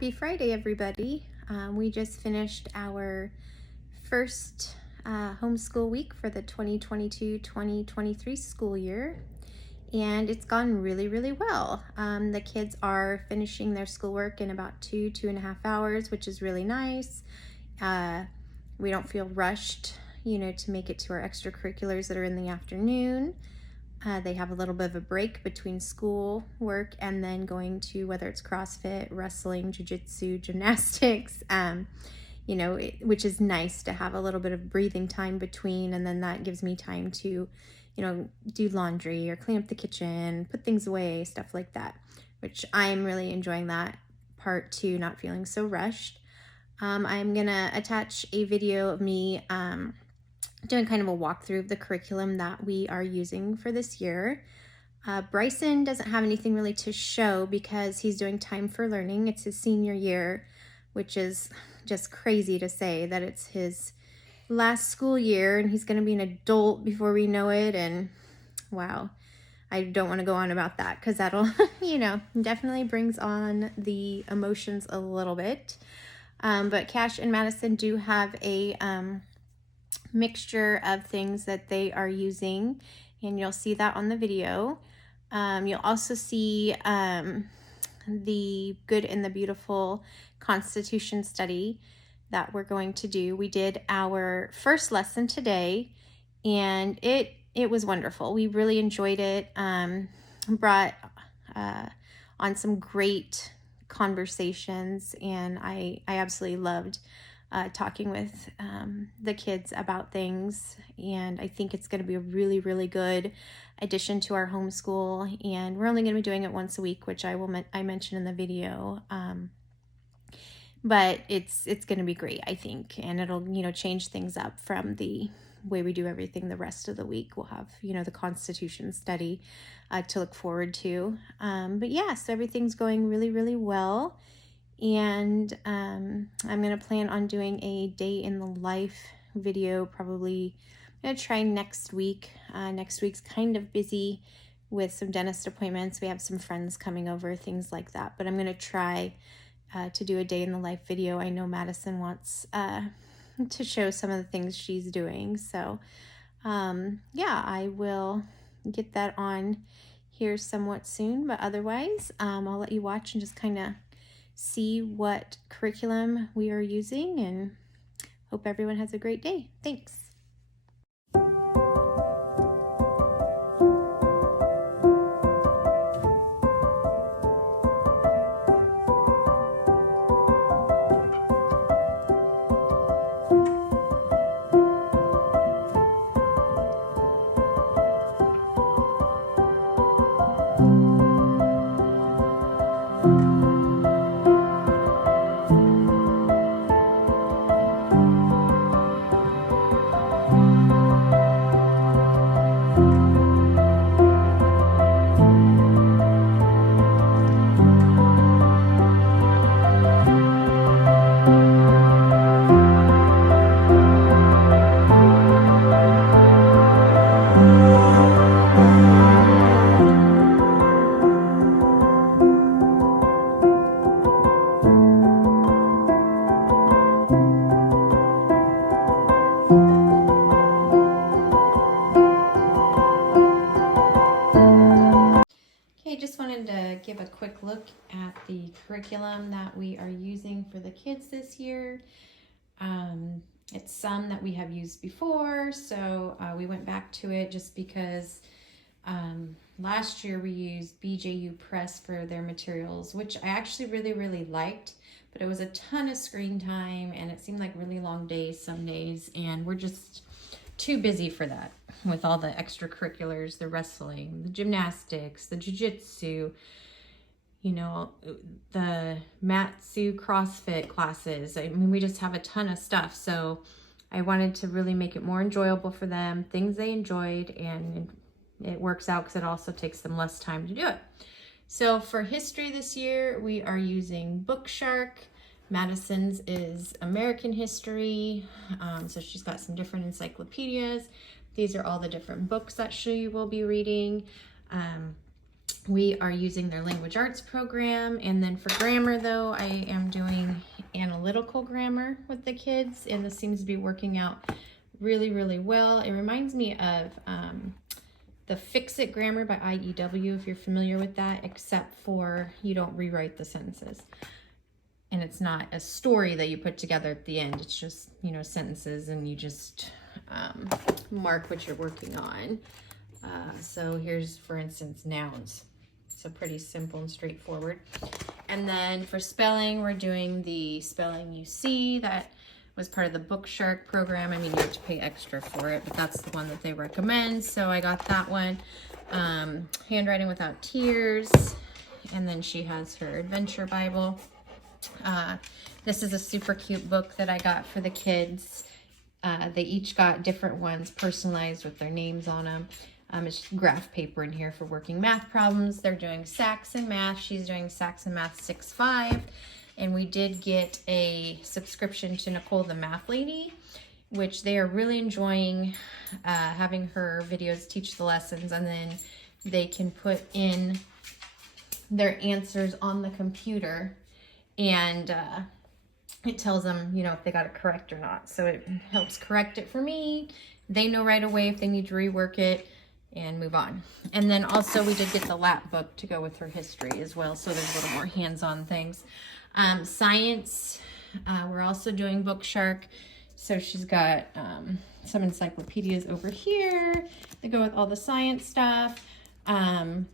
Happy Friday, everybody. We just finished our first homeschool week for the 2022-2023 school year, and it's gone really, really well. The kids are finishing their schoolwork in about 2.5 hours, which is really nice. We don't feel rushed, to make it to our extracurriculars that are in the afternoon. They have a little bit of a break between school work and then going to, whether it's CrossFit, wrestling, jiu-jitsu, gymnastics, which is nice to have a little bit of breathing time between, and then that gives me time to, do laundry or clean up the kitchen, put things away, stuff like that, which I'm really enjoying that part too, not feeling so rushed. I'm gonna attach a video of me doing kind of a walkthrough of the curriculum that we are using for this year. Bryson doesn't have anything really to show because he's doing time for learning. It's his senior year, which is just crazy to say that it's his last school year and he's going to be an adult before we know it. And wow, I don't want to go on about that because that'll, definitely brings on the emotions a little bit. But Cash and Madison do have a mixture of things that they are using, and you'll see that on the video. You'll also see the Good and the Beautiful Constitution study that we're going to do. We did our first lesson today, and it was wonderful. We really enjoyed it. Brought on some great conversations, and I absolutely loved talking with the kids about things, and I think it's going to be a really, really good addition to our homeschool. And we're only going to be doing it once a week, which I mentioned in the video, but it's going to be great, I think, and it'll change things up from the way we do everything the rest of the week. We'll have the Constitution study to look forward to, but yeah, so everything's going really, really well. And I'm going to plan on doing a day in the life video, probably. I'm going to try next week. Next week's kind of busy with some dentist appointments. We have some friends coming over, things like that. But I'm going to try to do a day in the life video. I know Madison wants to show some of the things she's doing. So yeah, I will get that on here somewhat soon. But otherwise, I'll let you watch and just kind of see what curriculum we are using, and hope everyone has a great day. Thanks. Just wanted to give a quick look at the curriculum that we are using for the kids this year. It's some that we have used before, so we went back to it just because last year we used BJU Press for their materials, which I actually really, really liked, but it was a ton of screen time and it seemed like really long days some days, and we're just too busy for that with all the extracurriculars, the wrestling, the gymnastics, the jiu-jitsu, the Matsu CrossFit classes. I mean, we just have a ton of stuff. So I wanted to really make it more enjoyable for them, things they enjoyed, and it works out because it also takes them less time to do it. So for history this year, we are using Bookshark. Madison's is American history. So she's got some different encyclopedias. These are all the different books that she will be reading. we are using their language arts program. And then for grammar though, I am doing analytical grammar with the kids, and this seems to be working out really, really well. It reminds me of the Fix It Grammar by IEW, if you're familiar with that, except for you don't rewrite the sentences. And it's not a story that you put together at the end. It's just, you know, sentences, and you just mark what you're working on. So here's, for instance, nouns. So pretty simple and straightforward. And then for spelling, we're doing the Spelling You See. That was part of the Book Shark program. I mean, you have to pay extra for it, but that's the one that they recommend. So I got that one. Handwriting Without Tears. And then she has her Adventure Bible. This is a super cute book that I got for the kids. They each got different ones personalized with their names on them. It's graph paper in here for working math problems. They're doing Saxon Math. She's doing Saxon Math 6-5. And we did get a subscription to Nicole the Math Lady, which they are really enjoying having her videos teach the lessons, and then they can put in their answers on the computer, and it tells them, you know, if they got it correct or not. So it helps correct it for me. They know right away if they need to rework it and move on. And then also we did get the lap book to go with her history as well, so there's a little more hands-on things. Science, we're also doing Book Shark. So she's got some encyclopedias over here that go with all the science stuff. And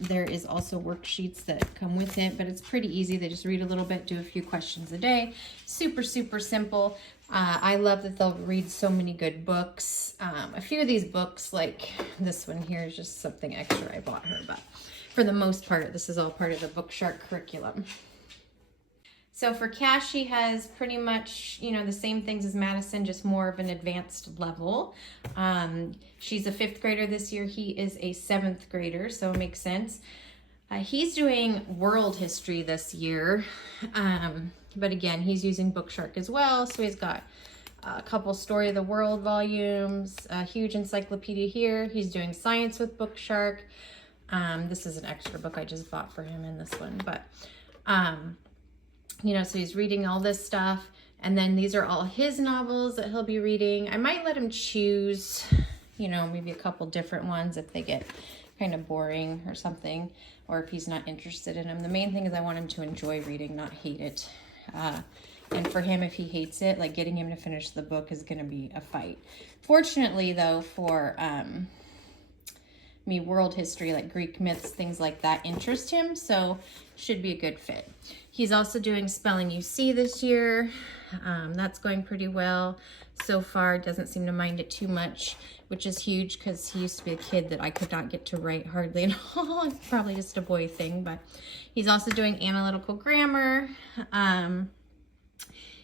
there is also worksheets that come with it, but it's pretty easy. They just read a little bit, do a few questions a day. Super, super simple. I love that they'll read so many good books. A few of these books, like this one here, is just something extra I bought her, but for the most part, this is all part of the Book Shark curriculum. So for Cash, she has pretty much, you know, the same things as Madison, just more of an advanced level. She's a 5th grader this year. He is a 7th grader, so it makes sense. He's doing world history this year, but again, he's using Book Shark as well. So he's got a couple Story of the World volumes, a huge encyclopedia here. He's doing science with Book Shark. This is an extra book I just bought for him in this one, but you know, so he's reading all this stuff, and then these are all his novels that he'll be reading. I might let him choose, you know, maybe a couple different ones if they get kind of boring or something, or if he's not interested in them. The main thing is I want him to enjoy reading, not hate it. And for him, if he hates it, like getting him to finish the book is going to be a fight. Fortunately, though, for me, world history, like Greek myths, things like that interest him, so should be a good fit. He's also doing Spelling You See this year. That's going pretty well so far. Doesn't seem to mind it too much, which is huge because he used to be a kid that I could not get to write hardly at all. It's probably just a boy thing, but he's also doing analytical grammar.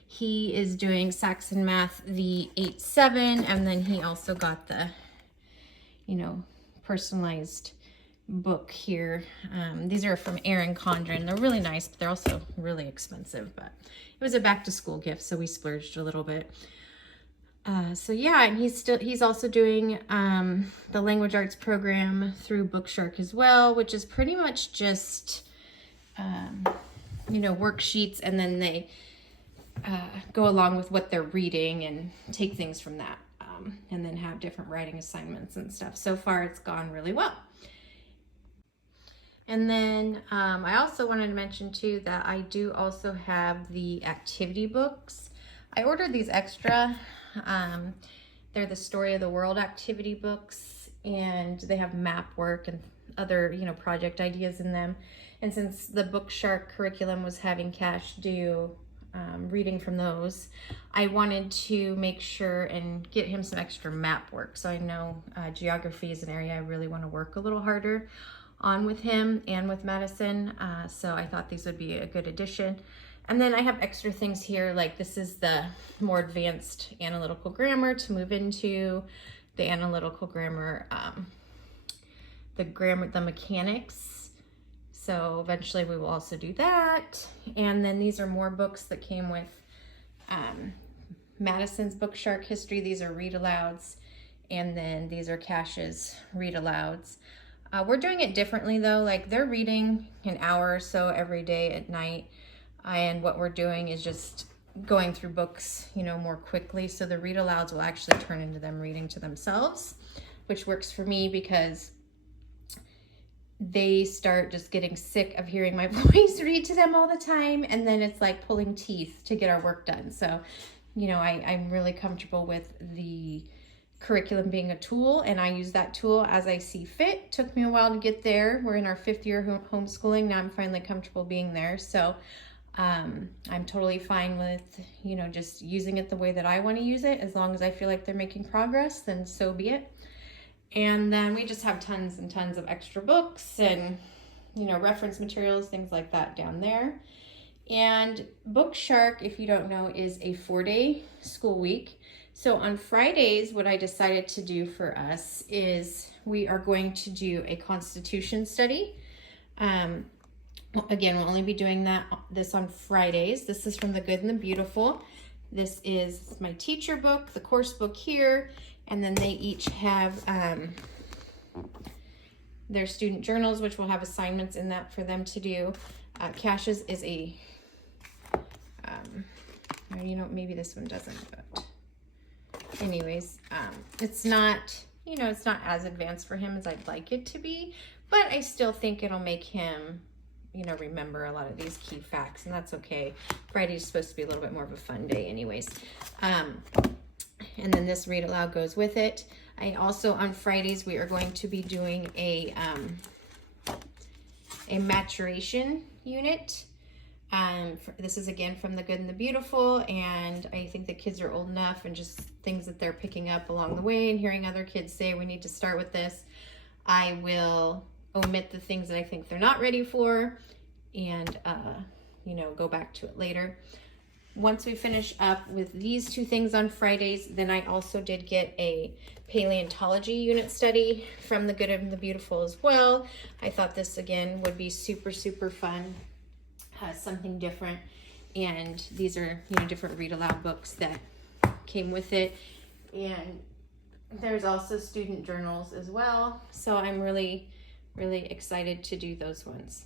He is doing Saxon Math the 8-7, and then he also got the, you know, personalized book here. These are from Erin Condren. They're really nice, but they're also really expensive, but it was a back to school gift, so we splurged a little bit. So yeah, and he's also doing the language arts program through Book Shark as well, which is pretty much just you know, worksheets, and then they go along with what they're reading and take things from that, and then have different writing assignments and stuff. So far it's gone really well. And then I also wanted to mention too that I do also have the activity books. I ordered these extra. They're the Story of the World activity books, and they have map work and other, you know, project ideas in them. And since the Book Shark curriculum was having Cash do reading from those, I wanted to make sure and get him some extra map work. So I know geography is an area I really want to work a little harder on with him and with Madison, so I thought these would be a good addition. And then I have extra things here, like this is the more advanced analytical grammar to move into, the analytical grammar, the mechanics. So eventually we will also do that. And then these are more books that came with Madison's Book Shark history. These are read alouds, and then these are Cash's read alouds. We're doing it differently though. Like they're reading an hour or so every day at night. And what we're doing is just going through books, you know, more quickly. So the read alouds will actually turn into them reading to themselves, which works for me because they start just getting sick of hearing my voice read to them all the time. And then it's like pulling teeth to get our work done. So, you know, I'm really comfortable with the curriculum being a tool, and I use that tool as I see fit. Took me a while to get there. We're in our 5th year of homeschooling. Now I'm finally comfortable being there. So I'm totally fine with, you know, just using it the way that I want to use it. As long as I feel like they're making progress, then so be it. And then we just have tons and tons of extra books and, you know, reference materials, things like that down there. And Book Shark, if you don't know, is a 4-day school week. So on Fridays, what I decided to do for us is we are going to do a Constitution study. Again, we'll only be doing this on Fridays. This is from The Good and the Beautiful. This is my teacher book, the course book here, and then they each have their student journals, which will have assignments in that for them to do. Cash's is a, you know, maybe this one doesn't, but anyways, it's not, you know, it's not as advanced for him as I'd like it to be, but I still think it'll make him, you know, remember a lot of these key facts, and that's okay. Friday's supposed to be a little bit more of a fun day anyways. And then this read aloud goes with it. I also, on Fridays, we are going to be doing a maturation unit. This is again from The Good and the Beautiful, and I think the kids are old enough, and just things that they're picking up along the way and hearing other kids say, we need to start with this. I will omit the things that I think they're not ready for, and you know, go back to it later. Once we finish up with these 2 things on Fridays, then I also did get a paleontology unit study from The Good and the Beautiful as well. I thought this again would be super, super fun, something different. And these are, you know, different read aloud books that came with it. And there's also student journals as well. So I'm really, really excited to do those ones.